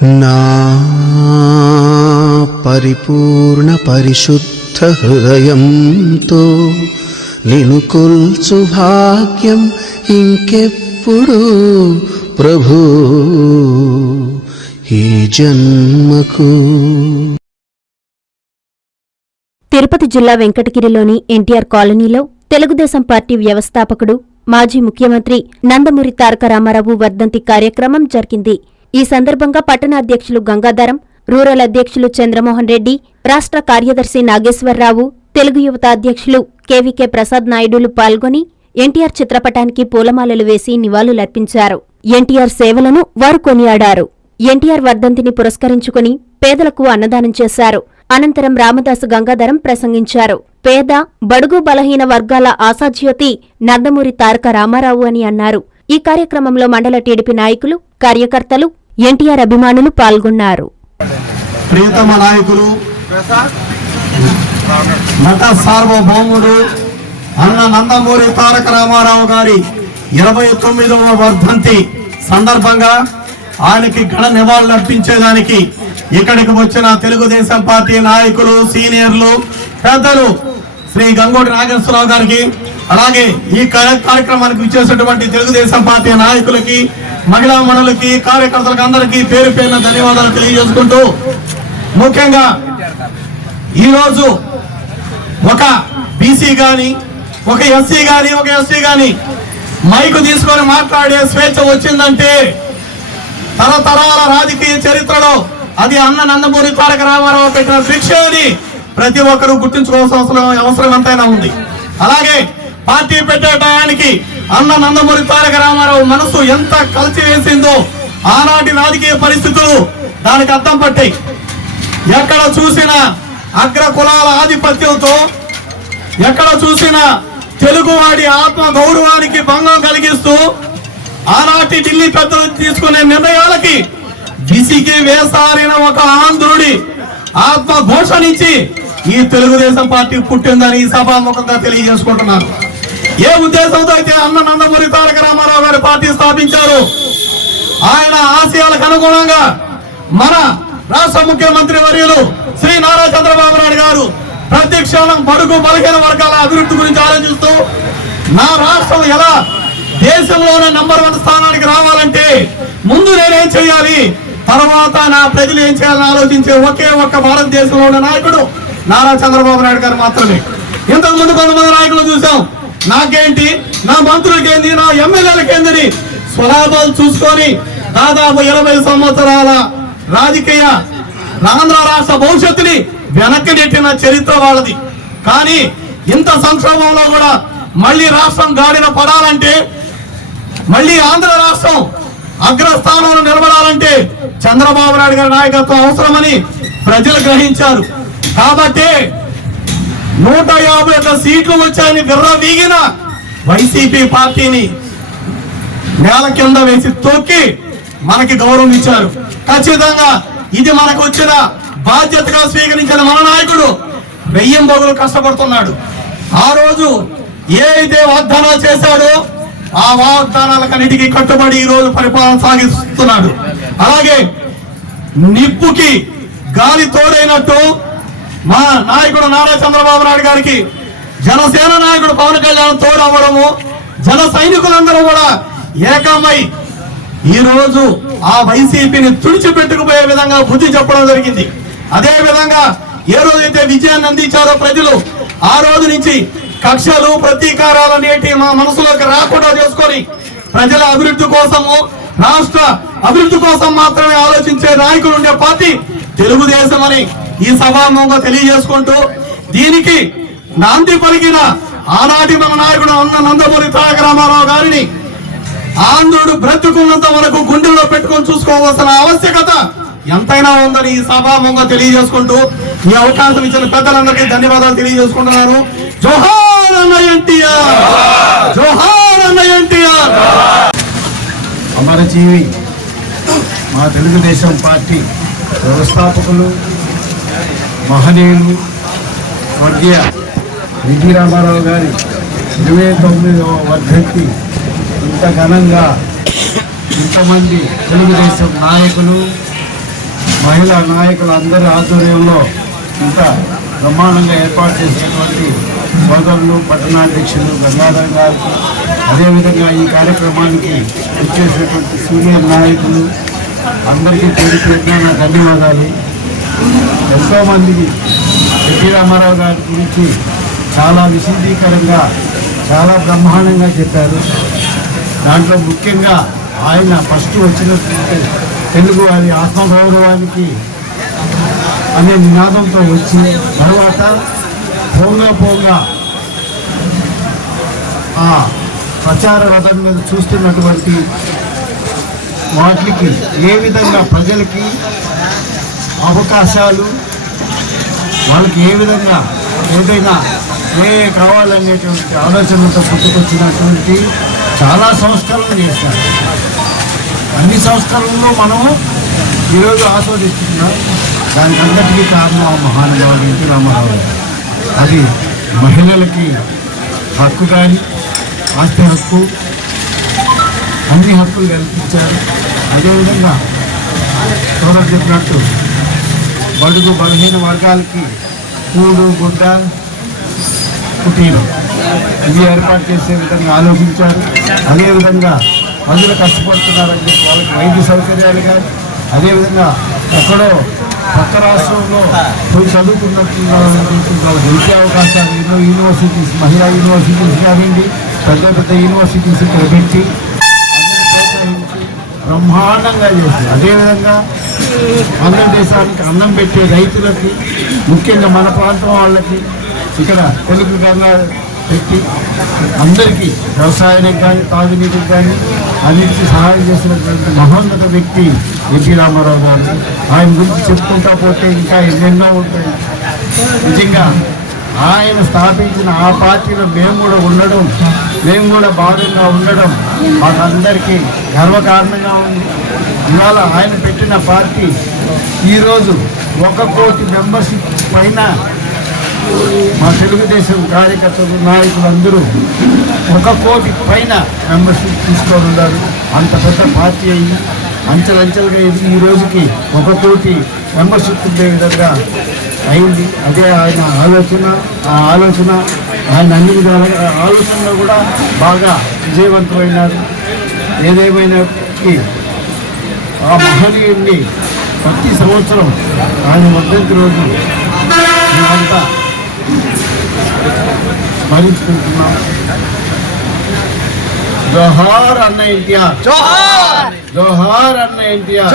నా పరిపూర్ణ పరిశుద్ధ హృదయంతో నిను కొల్చు భాగ్యం ఇంకెప్పుడు ప్రభు. ఈ జన్మకు తిరుపతి జిల్లా వెంకటగిరిలోని ఎన్టీఆర్ కాలనీలో తెలుగుదేశం పార్టీ వ్యవస్థాపకుడు మాజీ ముఖ్యమంత్రి నందమూరి తారక రామారావు వర్ధంతి కార్యక్రమం జరిగింది. ఈ సందర్భంగా పట్టణ అధ్యక్షులు గంగాధరం రూరల్ అధ్యక్షులు చంద్రమోహన్ రెడ్డి రాష్ట్ర కార్యదర్శి నాగేశ్వరరావు తెలుగు యువత అధ్యక్షులు కెవికే ప్రసాద్ నాయుడులు పాల్గొని ఎన్టీఆర్ చిత్రపటానికి పూలమాలలు వేసి నివాళులర్పించారు. ఎన్టీఆర్ సేవలను వారు కొనియాడారు. ఎన్టీఆర్ వర్ధంతిని పురస్కరించుకుని పేదలకు అన్నదానం చేశారు. అనంతరం రామదాసు గంగాధరం ప్రసంగించారు. పేద బడుగు బలహీన వర్గాల ఆశాజ్యోతి నందమూరి తారక రామారావు అని అన్నారు. ఈ కార్యక్రమంలో మండల టీడీపీ నాయకులు కార్యకర్తలు ఎన్టీఆర్ అభిమానులు పాల్గొన్నారు. ప్రియతమ నాయకులు నట సార్వభౌముడు అన్న నందమూరి తారక రామారావు గారి ఇరవై తొమ్మిదవ వర్ధంతి సందర్భంగా ఆయనకి ఘన నివాళులు అర్పించేదానికి ఇక్కడికి వచ్చిన తెలుగుదేశం పార్టీ నాయకులు సీనియర్లు పెద్దలు శ్రీ గంగోడి నాగేశ్వరరావు గారికి అలాగే ఈ కార్యక్రమానికి విచ్చేసినటువంటి తెలుగుదేశం పార్టీ నాయకులకి మహిళా మనులకి కార్యకర్తలకు అందరికీ పేరు పేరున ధన్యవాదాలు తెలియజేసుకుంటూ ముఖ్యంగా ఈరోజు ఒక బీసీ గాని ఒక ఎస్సీ గాని ఒక ఎస్టీ గాని మైకు తీసుకొని మాట్లాడే స్వేచ్ఛ వచ్చిందంటే తరతరాల రాజకీయ చరిత్రలో అది అన్న నందమూరి తారక రామారావు పెట్టిన శిక్ష అని ప్రతి ఒక్కరూ గుర్తుంచుకోవాల్సిన అవసరం అవసరం ఎంతైనా ఉంది. అలాగే పార్టీ పెట్టే టయానికి అన్న నందమూరి తారక రామారావు మనసు ఎంత కలిసి వేసిందో ఆనాటి రాజకీయ పరిస్థితులు దానికి అర్థం పట్టాయి. ఎక్కడ చూసినా అగ్ర కులాల ఆధిపత్యంతో ఎక్కడ చూసినా తెలుగువాడి ఆత్మ గౌరవానికి భంగం కలిగిస్తూ ఆనాటి ఢిల్లీ పెద్దలు తీసుకునే నిర్ణయాలకి విసిగి వేసారిన ఒక ఆంధ్రుడి ఆత్మ ఘోష నుంచి ఈ తెలుగుదేశం పార్టీ పుట్టిందని ఈ సభాముఖంగా తెలియజేసుకుంటున్నాను. ఏ ఉద్దేశంతో అయితే అన్న నందమూరి తారక రామారావు గారి పార్టీ స్థాపించారు? ఆయన ఆశయాలకు అనుగుణంగా మన రాష్ట్ర ముఖ్యమంత్రి వర్యులు శ్రీ నారా చంద్రబాబు నాయుడు గారు ప్రతి క్షణం బడుగు బలహీన వర్గాల అభివృద్ధి గురించి ఆలోచిస్తూ నా రాష్ట్రం ఎలా దేశంలోనే నంబర్ వన్ స్థానానికి రావాలంటే ముందు నేనేం చేయాలి? తర్వాత నా ప్రజలు ఏం చేయాలని ఆలోచించే ఒకే ఒక్క భారతదేశంలో ఉన్న నాయకుడు నారా చంద్రబాబు నాయుడు గారు మాత్రమే. ఇంతకు ముందు కొంతమంది నాయకులు చూసాం. నాకేంటి? నా మంత్రులకేంది? నా ఎమ్మెల్యేలకేందని? స్వలాభాలు చూసుకొని దాదాపు ఇరవై సంవత్సరాల రాజకీయ ఆంధ్ర రాష్ట్ర భవిష్యత్తుని వెనక్కి నెట్టిన చరిత్ర వాళ్ళది. కానీ ఇంత సంక్షోభంలో కూడా మళ్ళీ రాష్ట్రం గాడిన పడాలంటే మళ్ళీ ఆంధ్ర రాష్ట్రం అగ్రస్థానంలో నిలబడాలంటే చంద్రబాబు నాయుడు గారి నాయకత్వం అవసరమని ప్రజలు గ్రహించారు. కాబట్టి నూట యాభై ఒక్క సీట్లు వచ్చాయని విర్ర వీగిన వైసీపీ పార్టీని నేల కింద వేసి తొక్కి మనకి గౌరవం ఇచ్చారు. ఖచ్చితంగా ఇది మనకు వచ్చిన బాధ్యతగా స్వీకరించిన మన నాయకుడు వెయ్యం బొగులు కష్టపడుతున్నాడు. ఆ రోజు ఏ అయితే వాగ్దానాలు చేశాడో ఆ వాగ్దానాలకన్నిటికీ కట్టుబడి ఈ రోజు పరిపాలన సాగిస్తున్నాడు. అలాగే నిప్పుకి గాలి తోడైనట్టు మా నాయకుడు నారా చంద్రబాబు నాయుడు గారికి జనసేన నాయకుడు పవన్ కళ్యాణ్ తోడు అవ్వడము జన సైనికులందరూ కూడా ఏకమై ఈ రోజు ఆ వైసీపీని తుడిచిపెట్టుకుపోయే విధంగా బుద్ధి చెప్పడం జరిగింది. అదే విధంగా ఏ రోజైతే విజయాన్ని అందించారో ప్రజలు ఆ రోజు నుంచి కక్షలు ప్రతీకారాలు అనేటి మా మనసులోకి రాకుండా చేసుకొని ప్రజల అభివృద్ధి కోసము రాష్ట్ర అభివృద్ధి కోసం మాత్రమే ఆలోచించే నాయకులు ఉండే పార్టీ తెలుగుదేశం అని ఈ సభాముఖంగా తెలియజేసుకుంటూ దీనికి నాంది పలికిన ఆనాటి మన నాయకుడు అన్న నందమూరి తారక రామారావు గారిని ఆంధ్రుడు బ్రతుకున్నంత వరకు గుండెల్లో పెట్టుకొని చూసుకోవాల్సిన ఆవశ్యకత ఎంతైనా ఉందని ఈ సభాముఖంగా తెలియజేసుకుంటూ ఈ అవకాశం ఇచ్చిన పెద్దలందరికీ ధన్యవాదాలు తెలియజేసుకుంటున్నాను. జోహార్ అన్న ఎన్టీఆర్! జోహార్ అన్న ఎన్టీఆర్! అమరజీవి మా తెలుగుదేశం పార్టీ వ్యవస్థాపకులు మహనీయులు స్వర్గీయ ఎన్టీ రామారావు గారి ఇరవై తొమ్మిదవ వర్ధంతి. ఇంత ఘనంగా ఇంతమంది తెలుగుదేశం నాయకులు మహిళా నాయకులందరి ఆధ్వర్యంలో ఇంత బ్రహ్మాండంగా ఏర్పాటు చేసినటువంటి సోదరులు పట్టణాధ్యక్షులు గంగాధర్ గారికి అదేవిధంగా ఈ కార్యక్రమానికి ఇచ్చేసినటువంటి సీనియర్ నాయకులు అందరికీ పేరు పెట్టిన ధన్యవాదాలు. ఎంతోమంది ఎన్టీ రామారావు గారి గురించి చాలా విశదీకరంగా చాలా బ్రహ్మాండంగా చెప్పారు. దాంట్లో ముఖ్యంగా ఆయన ఫస్ట్ వచ్చినటువంటి తెలుగు వారి ఆత్మగౌరవానికి అనే నినాదంతో వచ్చి తర్వాత పోంగా పోంగా ఆ ప్రచార రథం మీద చూస్తున్నటువంటి వాటికి ఏ విధంగా ప్రజలకి అవకాశాలు వాళ్ళకి ఏ విధంగా ఏదైనా ఏ కావాలనేటువంటి ఆలోచనలతో పుట్టుకొచ్చినటువంటి చాలా సంస్కరణలు చేశారు. అన్ని సంస్కరణలు మనము ఈరోజు ఆస్వాదిస్తున్నాం. దానికి అందరికీ కారణం ఆ మహానుభావుడు ఎన్టీ రామారావు అది మహిళలకి హక్కు కానీ ఆస్తి హక్కు అన్ని హక్కులు కల్పించారు. అదేవిధంగా సోదరు చెప్పినట్టు బడుగు బలహీన వర్గాలకి కూడు గుడ్డ కుటీరం ఇవి ఏర్పాటు చేసే విధంగా ఆలోచించారు. అదేవిధంగా ప్రజలు కష్టపడుతున్నారని చెప్పి వాళ్ళకి వైద్య సౌకర్యాలు కానీ అదేవిధంగా ఎక్కడో పక్క రాష్ట్రంలో పోయి చదువుకున్నట్టు వాళ్ళకి విద్యా అవకాశాలు ఎన్నో యూనివర్సిటీస్ మహిళా యూనివర్సిటీస్ కానివ్వండి పెద్ద పెద్ద యూనివర్సిటీస్ ఇక్కడ పెట్టి ప్రోత్సహించి బ్రహ్మాండంగా చేసి అదేవిధంగా ఆంధ్రదేశానికి అన్నం పెట్టే రైతులకి ముఖ్యంగా మన ప్రాంతం వాళ్ళకి ఇక్కడ తెలుగు గంగా పెట్టి అందరికీ వ్యవసాయానికి కానీ తాగునీటికి కానీ అన్నిటికీ సహాయం చేసినటువంటి మహోన్నత వ్యక్తి ఎన్టీ రామారావు గారు. ఆయన గురించి చెప్పుకుంటా పోతే ఇంకా ఎన్నెన్నో ఉంటాయి. నిజంగా ఆయన స్థాపించిన ఆ పార్టీలో మేము కూడా ఉండడం మేము కూడా భాగంగా ఉండడం మాకందరికీ గర్వకారణంగా ఉంది. ఇవాళ ఆయన పెట్టిన పార్టీ ఈరోజు ఒక కోటి మెంబర్షిప్ పైన మా తెలుగుదేశం కార్యకర్తలు నాయకులు అందరూ ఒక కోటి పైన మెంబర్షిప్ తీసుకొని ఉన్నారు. అంత పెద్ద పార్టీ అయ్యి అంచెలంచెలుగా ఈ రోజుకి ఒక కోటి మెంబర్షిప్ ఉండే విధంగా అయింది. అదే ఆయన ఆలోచన ఆ ఆలోచన ఆయన అన్ని విధాలుగా ఆలోచనలో కూడా బాగా విజయవంతమైనారు. ఏదేమైనప్పటికీ ఆ మహనీయుడిని ప్రతి సంవత్సరం ఆయన వర్ధంతి రోజు మేమంతా స్మరించుకుంటున్నాం. జోహార్ అన్న ఎన్టీఆర్. జోహార్! అన్న NTR.